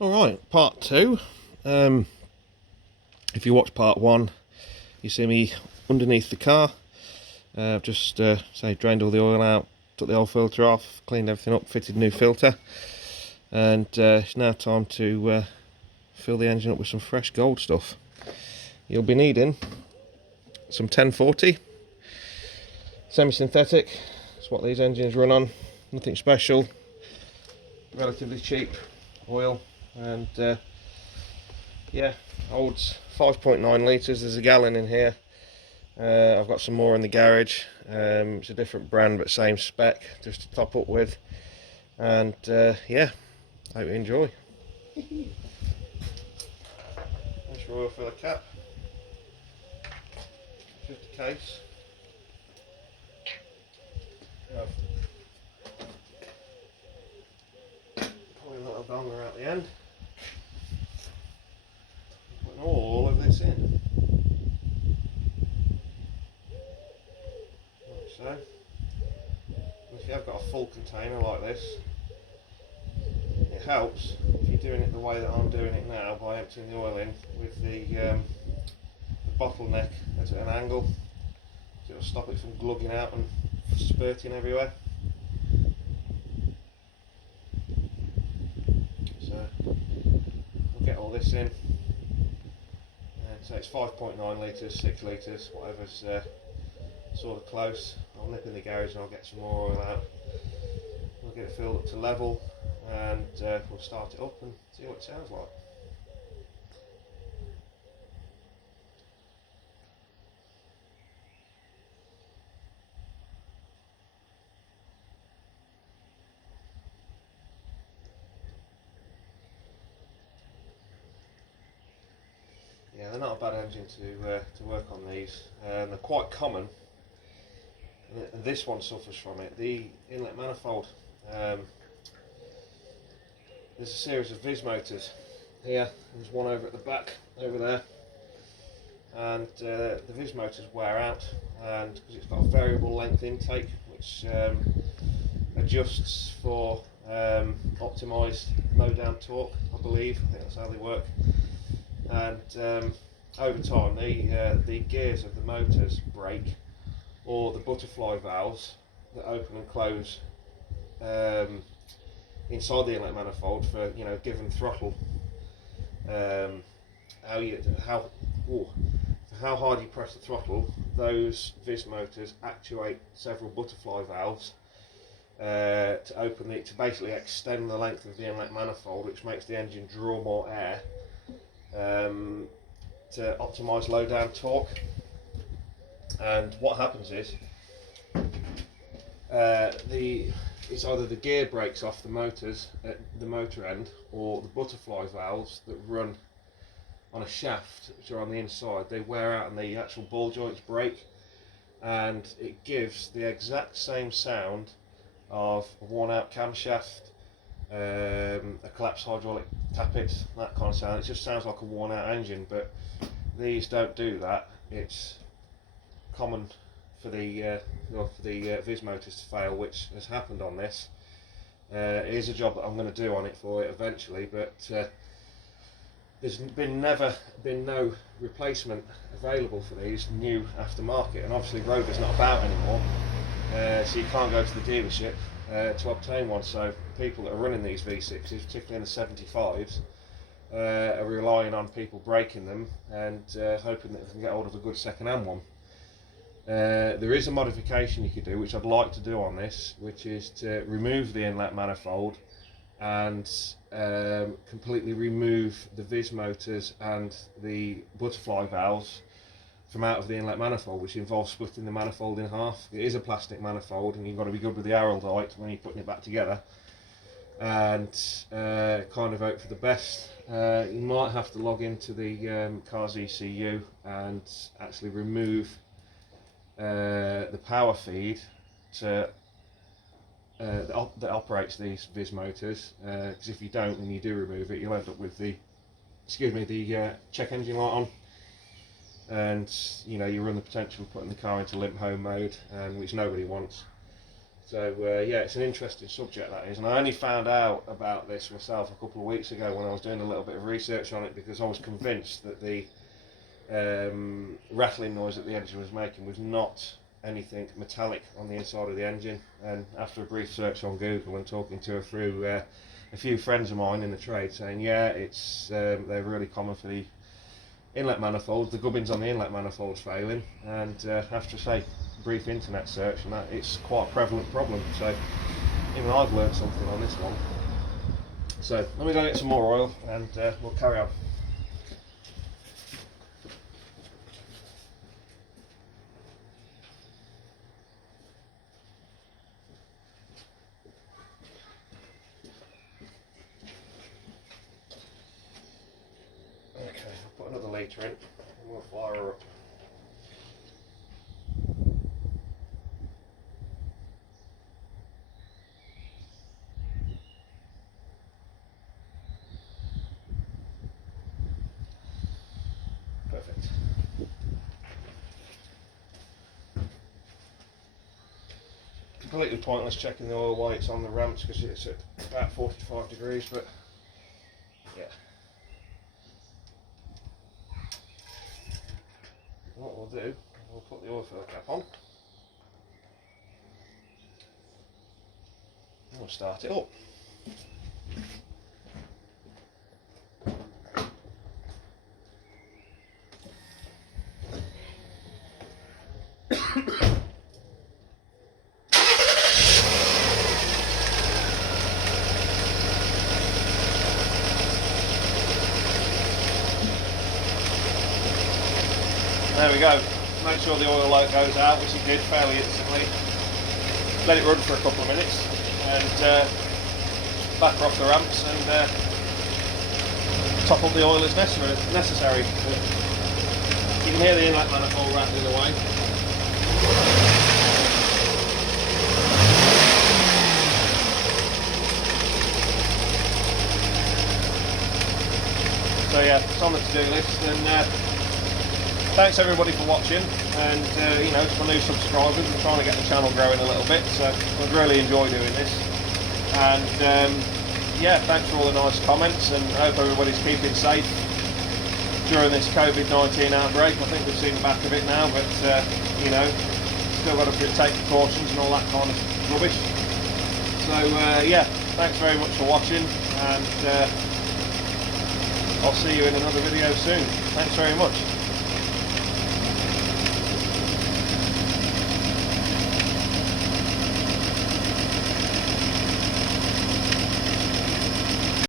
Alright, part two. If you watch part one, you see me underneath the car. I've just drained all the oil out, took the oil filter off, cleaned everything up, fitted a new filter, and it's now time to fill the engine up with some fresh gold stuff. You'll be needing some 1040 semi-synthetic. That's what these engines run on. Nothing special, relatively cheap oil, and yeah, holds 5.9 litres. There's a gallon in here. I've got some more in the garage. It's a different brand but same spec, just to top up with. And yeah, hope you enjoy. That's your oil filler cap, just a case. Probably a little donger out the end. Putting all of this in. Like so. If you have got a full container like this, it helps if you're doing it the way that I'm doing it now, by emptying the oil in with the bottleneck at an angle, so it'll stop it from glugging out and spurting everywhere. So we'll get all this in, and so it's 5.9 litres, 6 litres, whatever's sort of close. I'll nip in the garage and I'll get some more oil out. We'll get it filled up to level, and we'll start it up and see what it sounds like. Yeah, they're not a bad engine to work on these. They're quite common. And this one suffers from it. The inlet manifold. There's a series of Viz motors here. There's one over at the back, over there. And the Viz motors wear out, and because it's got a variable length intake, which adjusts for optimised low down torque, I believe. I think that's how they work. And over time the gears of the motors break, or the butterfly valves that open and close inside the inlet manifold for given throttle, how hard you press the throttle, those Viz motors actuate several butterfly valves to basically extend the length of the inlet manifold, which makes the engine draw more air to optimise low down torque. And what happens is it's either the gear breaks off the motors at the motor end, or the butterfly valves that run on a shaft, which are on the inside, they wear out and the actual ball joints break, and it gives the exact same sound of a worn out camshaft, a collapsed hydraulic tappet, that kind of sound. It just sounds like a worn out engine, but these don't do that. It's common for the Viz motors to fail, which has happened on this. It is a job that I'm going to do on it for it eventually, but there's never been no replacement available for these new aftermarket, and obviously Rover's not about anymore, so you can't go to the dealership to obtain one. So people that are running these V6s, particularly in the 75s, are relying on people breaking them and hoping that they can get hold of a good second-hand one. There is a modification you could do, which I'd like to do on this, which is to remove the inlet manifold and completely remove the Viz motors and the butterfly valves from out of the inlet manifold, which involves splitting the manifold in half. It is a plastic manifold, and you've got to be good with the araldite when you're putting it back together, and kind of hope for the best. You might have to log into the car's ECU and actually remove the power feed that operates these Viz motors, because if you don't, and you do remove it, you'll end up with the check engine light on, and you run the potential of putting the car into limp home mode, which nobody wants. So yeah, it's an interesting subject, that is, and I only found out about this myself a couple of weeks ago when I was doing a little bit of research on it, because I was convinced that the rattling noise that the engine was making was not anything metallic on the inside of the engine. And after a brief search on Google and talking to a few friends of mine in the trade, saying yeah, it's they're really common for the inlet manifolds, the gubbins on the inlet manifolds failing, and after say brief internet search and that, it's quite a prevalent problem. So even I've learned something on this one. So let me go get some more oil and we'll carry on. Okay, I'll put another litre in and we'll fire her up. Perfect. Completely pointless checking the oil while it's on the ramps because it's at about 45 degrees, but yeah. What we'll do, we'll put the oil fill cap on and we'll start it up. There we go. Make sure the oil light goes out, which it did fairly instantly. Let it run for a couple of minutes and back her off the ramps and top up the oil as necessary. You can hear the inlet manifold rattling away. So yeah, it's on the to-do list, and thanks everybody for watching, and you know, for new subscribers, I'm trying to get the channel growing a little bit, so I'd really enjoy doing this. And yeah, thanks for all the nice comments, and I hope everybody's keeping safe during this COVID-19 outbreak. I think we've seen the back of it now, but you know, still got to take precautions and all that kind of rubbish. So yeah, thanks very much for watching, and I'll see you in another video soon. Thanks very much.